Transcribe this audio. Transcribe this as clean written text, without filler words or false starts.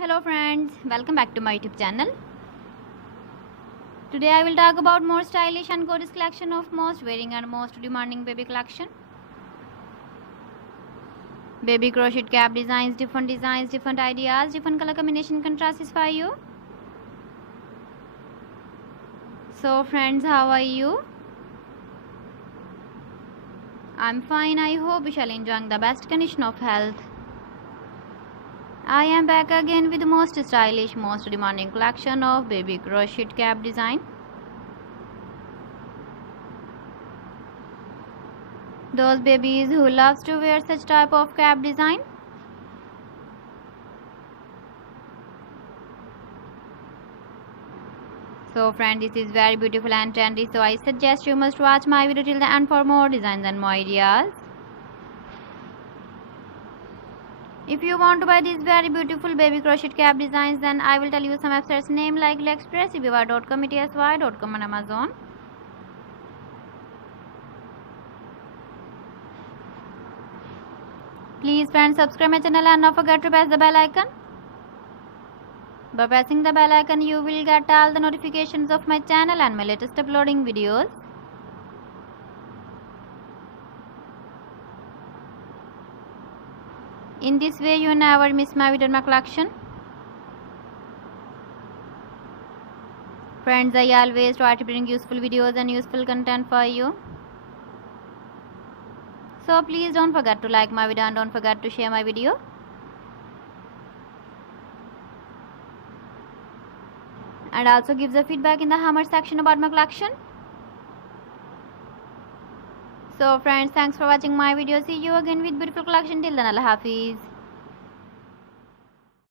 Hello friends, welcome back to my YouTube channel. Today I will talk about more stylish and gorgeous collection of most wearing and most demanding baby collection. Baby crochet cap designs, different ideas, different color combination can satisfy you. So friends, how are you? I'm fine. I hope you shall enjoy the best condition of health. I am back again with the most stylish, most demanding collection of baby crochet cap design. Those babies who loves to wear such type of cap design. So friend, this is very beautiful and trendy, so I suggest you must watch my video till the end for more designs and more ideas. If you want to buy these very beautiful baby crochet cap designs, then I will tell you some websites name like AliExpress, eBay.com, etsy.com and Amazon. Please friends, subscribe my channel and don't forget to press the bell icon. By pressing the bell icon, you will get all the notifications of my channel and my latest uploading videos. In this way, you never miss my video in my collection. Friends, I always try to bring useful videos and useful content for you. So please don't forget to like my video and don't forget to share my video. And also give the feedback in the hammer section about my collection. So friends, thanks for watching my video. See you again with beautiful collection. Till then, Allah Hafiz.